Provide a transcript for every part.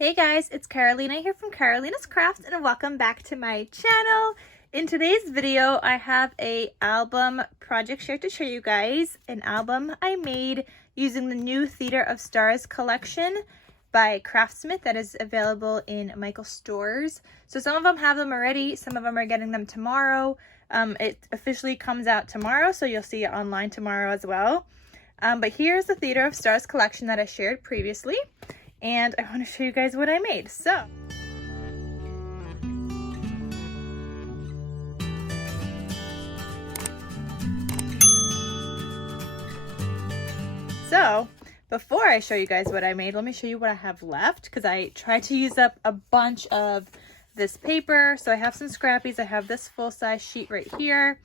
Hey guys, it's Carolina here from KarolinasKrafts and welcome back to my channel. In today's video, I have a album project share to show you guys. An album I made using the new Theater of Stars collection by Craftsmart that is available in Michael's stores. So some of them have them already, some of them are getting them tomorrow. It officially comes out tomorrow, so you'll see it online tomorrow as well. But here's the Theater of Stars collection that I shared previously. And I want to show you guys what I made. So before I show you guys what I made, let me show you what I have left, because I tried to use up a bunch of this paper. So I have some scrappies. I have this full-size sheet right here.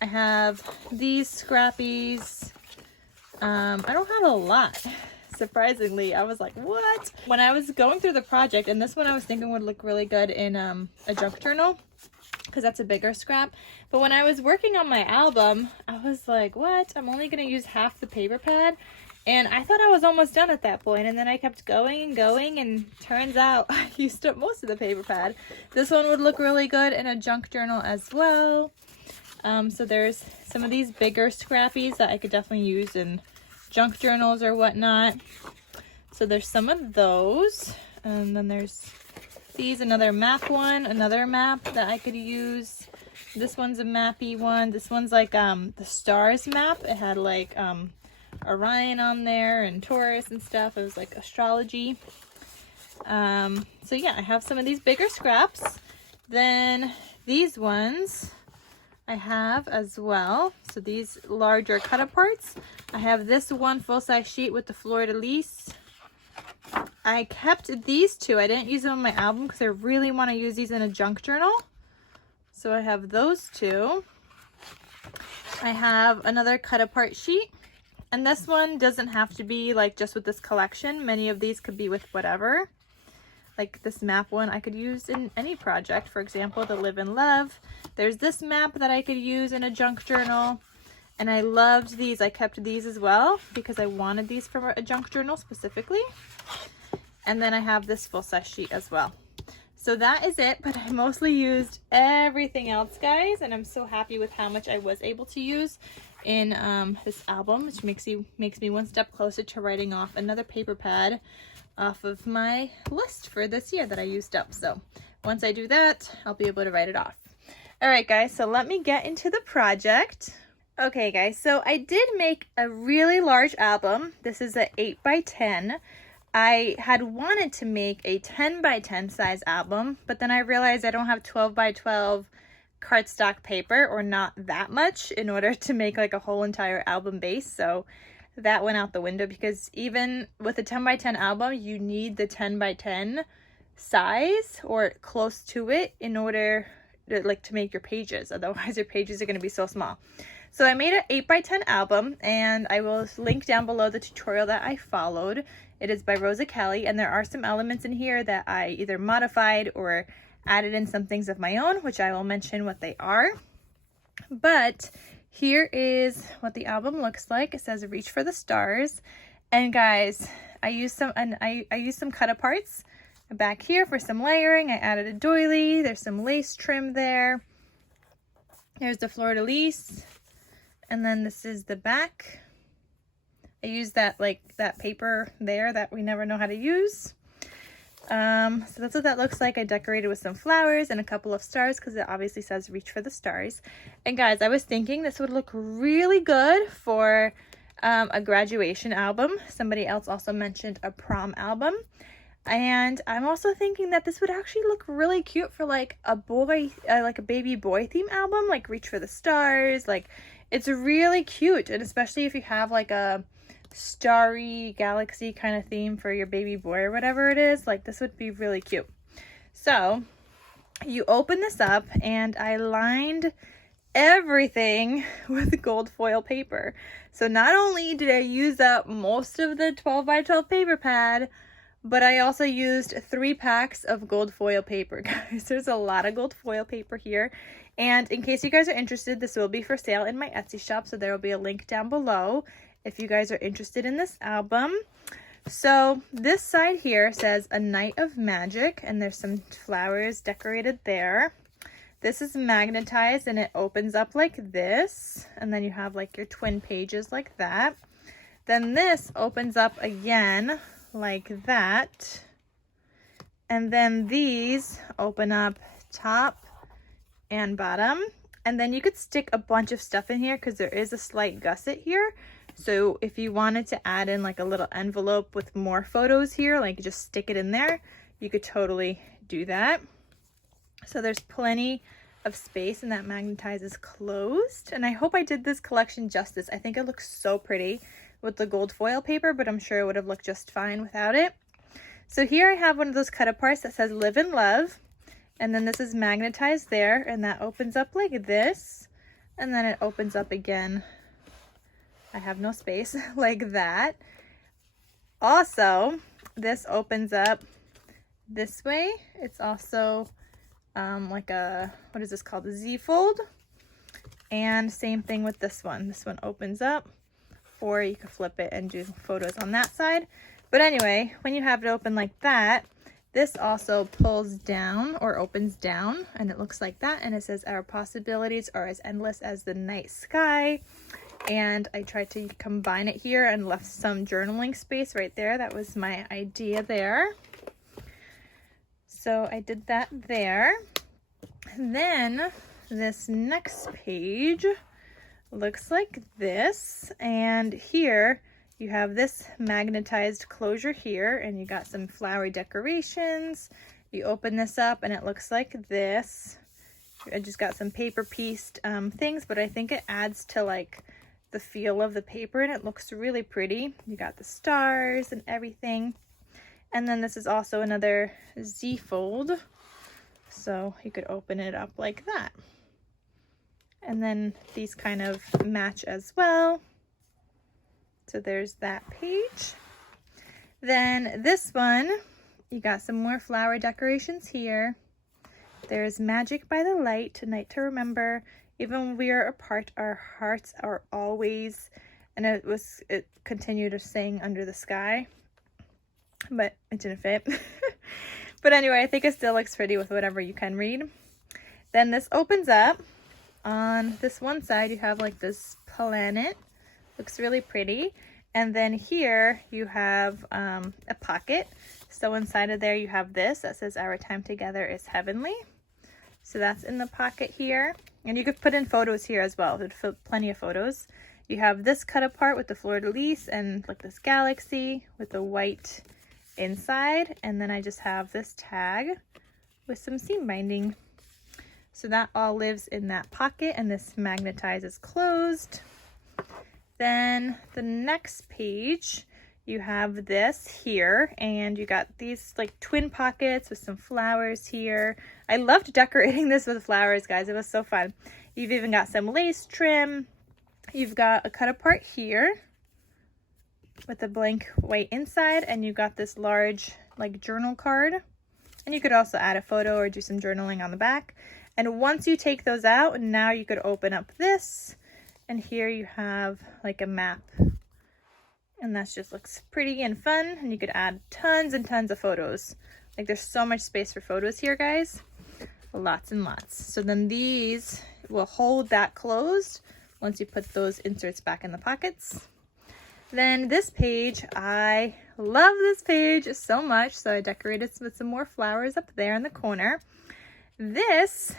I have these scrappies. I don't have a lot. Surprisingly, I was like, what? When I was going through the project, and this one I was thinking would look really good in a junk journal, because that's a bigger scrap. But when I was working on my album, I was like, what? I'm only going to use half the paper pad. And I thought I was almost done at that point, and then I kept going and going, and turns out I used up most of the paper pad. This one would look really good in a junk journal as well. So there's some of these bigger scrappies that I could definitely use in junk journals or whatnot. So there's some of those, and then there's these, another map one, another map that I could use. This one's a mappy one. This one's like the stars map. It had like Orion on there and Taurus and stuff. It was like astrology. So yeah, I have some of these bigger scraps. Then these ones I have as well. So these larger cut aparts. I have this one full-size sheet with the fleur-de-lis. I kept these two. I didn't use them on my album because I really want to use these in a junk journal. So I have those two. I have another cut apart sheet. And this one doesn't have to be like just with this collection. Many of these could be with whatever. Like this map one I could use in any project. For example, the Live and Love. There's this map that I could use in a junk journal. And I loved these. I kept these as well because I wanted these for a junk journal specifically. And then I have this full-size sheet as well. So that is it, but I mostly used everything else, guys. And I'm so happy with how much I was able to use in this album, which makes me one step closer to writing off another paper pad off of my list for this year that I used up. So once I do that, I'll be able to write it off. All right, guys, so let me get into the project. Okay, guys, so I did make a really large album. This is an 8x10. I had wanted to make a 10x10 size album, but then I realized I don't have 12x12 cardstock paper, or not that much, in order to make like a whole entire album base. So that went out the window, because even with a 10x10 album, you need the 10x10 size or close to it in order to make your pages. Otherwise your pages are going to be so small. So I made an 8x10 album, and I will link down below the tutorial that I followed. It is by Rosa Kelly, and there are some elements in here that I either modified or added in some things of my own, which I will mention what they are. But here is what the album looks like. It says Reach for the Stars. And guys, I used some cut aparts back here for some layering. I added a doily. There's some lace trim there. There's the fleur-de-lis. And then this is the back. I used that paper there that we never know how to use. So that's what that looks like. I decorated with some flowers and a couple of stars because it obviously says Reach for the Stars. And guys, I was thinking this would look really good for a graduation album. Somebody else also mentioned a prom album. And I'm also thinking that this would actually look really cute for like a boy, like a baby boy theme album, like Reach for the Stars. Like, it's really cute. And especially if you have like a starry galaxy kind of theme for your baby boy or whatever it is, like this would be really cute. So you open this up, and I lined everything with gold foil paper. So not only did I use up most of the 12x12 paper pad, but I also used 3 packs of gold foil paper. Guys, there's a lot of gold foil paper here. And in case you guys are interested, this will be for sale in my Etsy shop, so there will be a link down below if you guys are interested in this album. So this side here says A Night of Magic, and there's some flowers decorated there. This is magnetized and it opens up like this, and then you have like your twin pages like that. Then this opens up again like that, and then these open up top and bottom, and then you could stick a bunch of stuff in here because there is a slight gusset here. So if you wanted to add in like a little envelope with more photos here, like just stick it in there, you could totally do that. So there's plenty of space, and that magnetizes closed. And I hope I did this collection justice. I think it looks so pretty with the gold foil paper, but I'm sure it would have looked just fine without it. So here I have one of those cut aparts that says Live and Love, and then this is magnetized there, and that opens up like this, and then it opens up again. I have no space like that. Also, this opens up this way. It's also like a, what is this called? A Z-fold. And same thing with this one. This one opens up, or you could flip it and do photos on that side. But anyway, when you have it open like that, this also pulls down or opens down, and it looks like that. And it says, our possibilities are as endless as the night sky. And I tried to combine it here and left some journaling space right there. That was my idea there. So I did that there. And then this next page looks like this. And here you have this magnetized closure here, and you got some flowery decorations. You open this up and it looks like this. I just got some paper pieced things, but I think it adds to like the feel of the paper, and it looks really pretty. You got the stars and everything. And then this is also another Z fold, so you could open it up like that. And then these kind of match as well. So there's that page. Then this one, you got some more flower decorations here. There's Magic by the Light, Tonight to Remember. Even when we are apart, our hearts are always, and it continued to sing Under the Sky, but it didn't fit. But anyway, I think it still looks pretty with whatever you can read. Then this opens up. On this one side, you have like this planet. Looks really pretty. And then here you have a pocket. So inside of there you have this that says, our time together is heavenly. So that's in the pocket here. And you could put in photos here as well. There'd fit plenty of photos. You have this cut apart with the fleur-de-lis and like this galaxy with the white inside. And then I just have this tag with some seam binding. So that all lives in that pocket, and this magnetizes closed. Then the next page, you have this here, and you got these like twin pockets with some flowers here. I loved decorating this with flowers, guys. It was so fun. You've even got some lace trim. You've got a cut apart here with a blank white inside, and you got this large like journal card. And you could also add a photo or do some journaling on the back. And once you take those out, now you could open up this, and here you have like a map. And that just looks pretty and fun, and you could add tons and tons of photos. Like there's so much space for photos here, guys. Lots and lots. So then these will hold that closed once you put those inserts back in the pockets. Then this page, I love this page so much, so I decorated with some more flowers up there in the corner. This,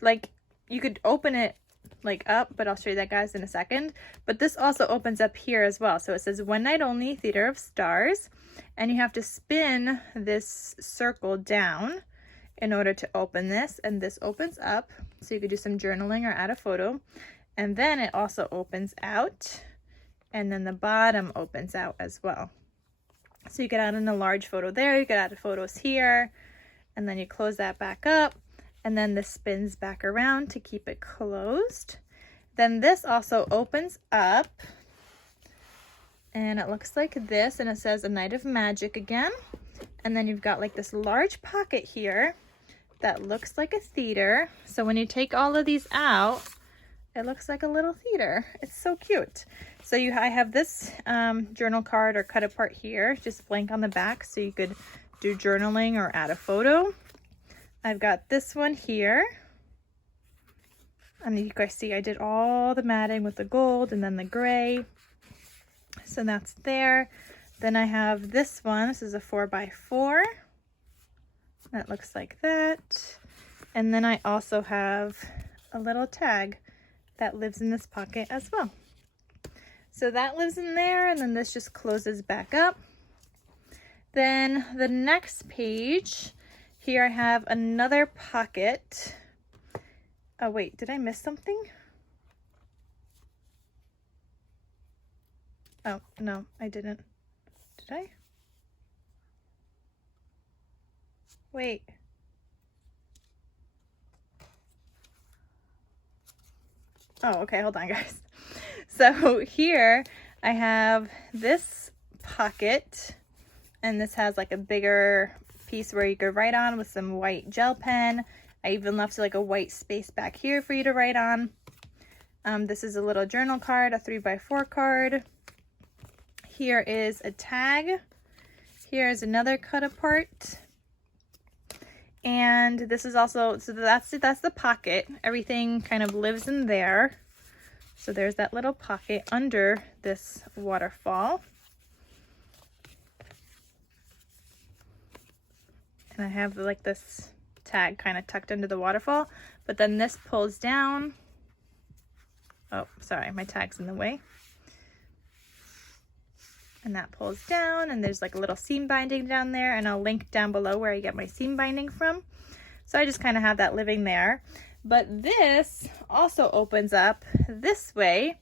like, you could open it like up, but I'll show you that, guys, in a second. But this also opens up here as well. So it says One Night Only, Theater of Stars, and you have to spin this circle down in order to open this, and this opens up so you could do some journaling or add a photo. And then it also opens out, and then the bottom opens out as well. So you could add in a large photo there, you could add photos here, and then you close that back up. And then this spins back around to keep it closed. Then this also opens up, and it looks like this, and it says A Night of Magic again. And then you've got like this large pocket here that looks like a theater. So when you take all of these out, it looks like a little theater. It's so cute. So I have this journal card or cut apart here, just blank on the back, so you could do journaling or add a photo. I've got this one here. And you guys see I did all the matting with the gold and then the gray. So that's there. Then I have this one. This is a 4x4. That looks like that. And then I also have a little tag that lives in this pocket as well. So that lives in there, and then this just closes back up. Then the next page, here I have another pocket. Oh wait, did I miss something? Oh, no, I didn't. Did I? Wait. Oh, okay, hold on guys. So here I have this pocket, and this has like a bigger piece where you could write on with some white gel pen. I even left like a white space back here for you to write on. This is a little journal card, a 3x4 card. Here is a tag. Here's another cut apart. And this is also, so that's the pocket. Everything kind of lives in there. So there's that little pocket under this waterfall. And I have like this tag kind of tucked into the waterfall, but then this pulls down. Oh, sorry, my tag's in the way. And that pulls down, and there's like a little seam binding down there, and I'll link down below where I get my seam binding from. So I just kind of have that living there. But this also opens up this way,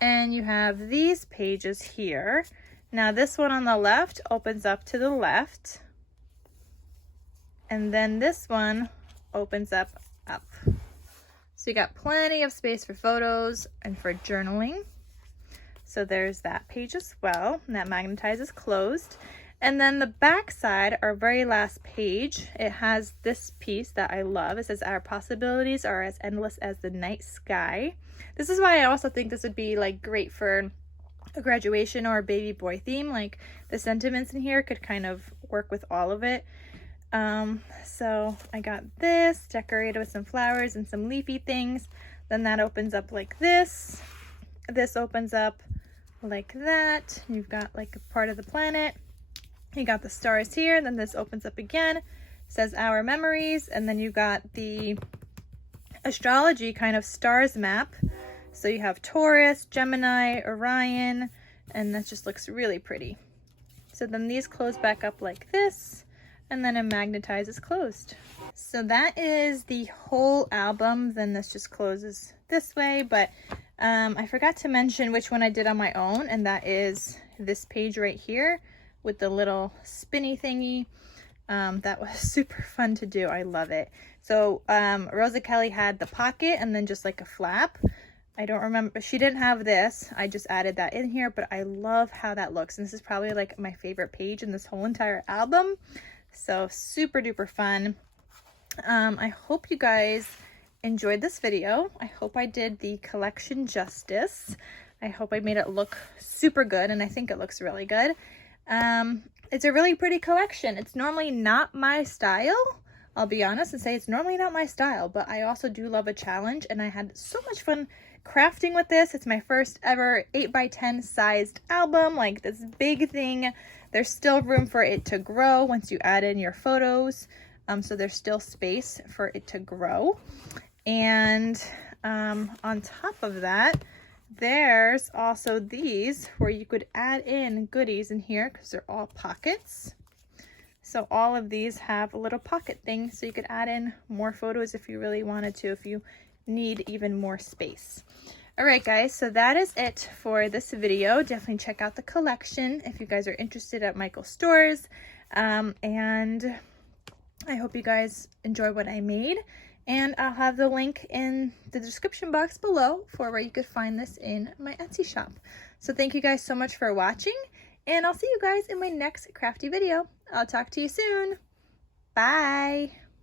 and you have these pages here. Now this one on the left opens up to the left, and then this one opens up. So you got plenty of space for photos and for journaling. So there's that page as well, and that magnetizes closed. And then the back side, our very last page, it has this piece that I love. It says, "Our possibilities are as endless as the night sky." This is why I also think this would be like great for a graduation or a baby boy theme. Like the sentiments in here could kind of work with all of it. So I got this decorated with some flowers and some leafy things. Then that opens up like this. This opens up like that. You've got like a part of the planet. You got the stars here. Then this opens up again. It says "Our memories," and then you got the astrology kind of stars map. So you have Taurus, Gemini, Orion, and that just looks really pretty. So then these close back up like this, and then it magnetizes closed. So that is the whole album. Then this just closes this way, but I forgot to mention which one I did on my own, and that is this page right here with the little spinny thingy. That was super fun to do. I love it. So Rosa Kelly had the pocket and then just like a flap. I don't remember, she didn't have this. I just added that in here, but I love how that looks. And this is probably like my favorite page in this whole entire album. So super duper fun. I hope you guys enjoyed this video. I hope I did the collection justice. I hope I made it look super good, and I think it looks really good. It's a really pretty collection. It's normally not my style. I'll be honest and say it's normally not my style, but I also do love a challenge, and I had so much fun crafting with this. It's my first ever 8x10 sized album, like this big thing. There's still room for it to grow once you add in your photos. So there's still space for it to grow. And on top of that, there's also these where you could add in goodies in here because they're all pockets. So all of these have a little pocket thing, so you could add in more photos if you really wanted to, if you need even more space. All right, guys, so that is it for this video. Definitely check out the collection if you guys are interested at Michael's stores. And I hope you guys enjoy what I made. And I'll have the link in the description box below for where you could find this in my Etsy shop. So thank you guys so much for watching, and I'll see you guys in my next crafty video. I'll talk to you soon. Bye.